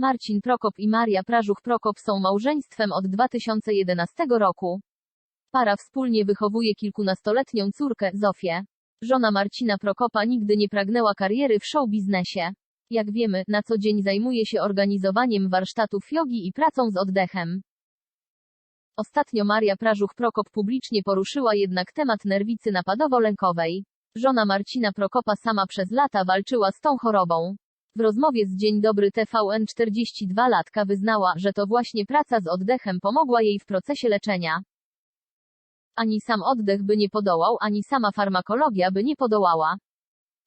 Marcin Prokop i Maria Prażuch-Prokop są małżeństwem od 2011 roku. Para wspólnie wychowuje kilkunastoletnią córkę, Zofię. Żona Marcina Prokopa nigdy nie pragnęła kariery w show biznesie. Jak wiemy, na co dzień zajmuje się organizowaniem warsztatów jogi i pracą z oddechem. Ostatnio Maria Prażuch-Prokop publicznie poruszyła jednak temat nerwicy napadowo-lękowej. Żona Marcina Prokopa sama przez lata walczyła z tą chorobą. W rozmowie z Dzień Dobry TVN 42-latka wyznała, że to właśnie praca z oddechem pomogła jej w procesie leczenia. Ani sam oddech by nie podołał, ani sama farmakologia by nie podołała.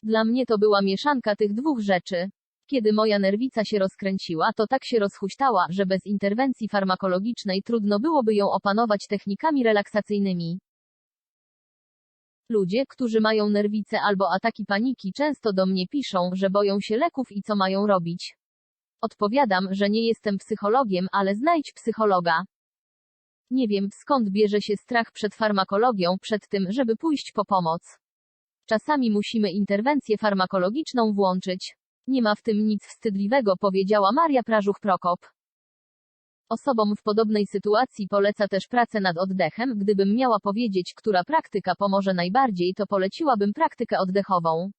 Dla mnie to była mieszanka tych dwóch rzeczy. Kiedy moja nerwica się rozkręciła, to tak się rozhuśtała, że bez interwencji farmakologicznej trudno byłoby ją opanować technikami relaksacyjnymi. Ludzie, którzy mają nerwice albo ataki paniki, często do mnie piszą, że boją się leków i co mają robić. Odpowiadam, że nie jestem psychologiem, ale znajdź psychologa. Nie wiem, skąd bierze się strach przed farmakologią, przed tym, żeby pójść po pomoc. Czasami musimy interwencję farmakologiczną włączyć. Nie ma w tym nic wstydliwego, powiedziała Maria Prażuch-Prokop. Osobom w podobnej sytuacji poleca też pracę nad oddechem. Gdybym miała powiedzieć, która praktyka pomoże najbardziej, to poleciłabym praktykę oddechową.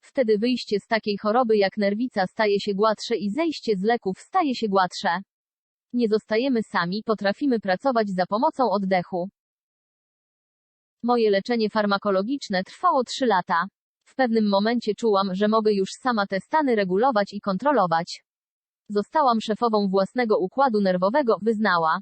Wtedy wyjście z takiej choroby jak nerwica staje się gładsze i zejście z leków staje się gładsze. Nie zostajemy sami, potrafimy pracować za pomocą oddechu. Moje leczenie farmakologiczne trwało 3 lata. W pewnym momencie czułam, że mogę już sama te stany regulować i kontrolować. Zostałam szefową własnego układu nerwowego, wyznała.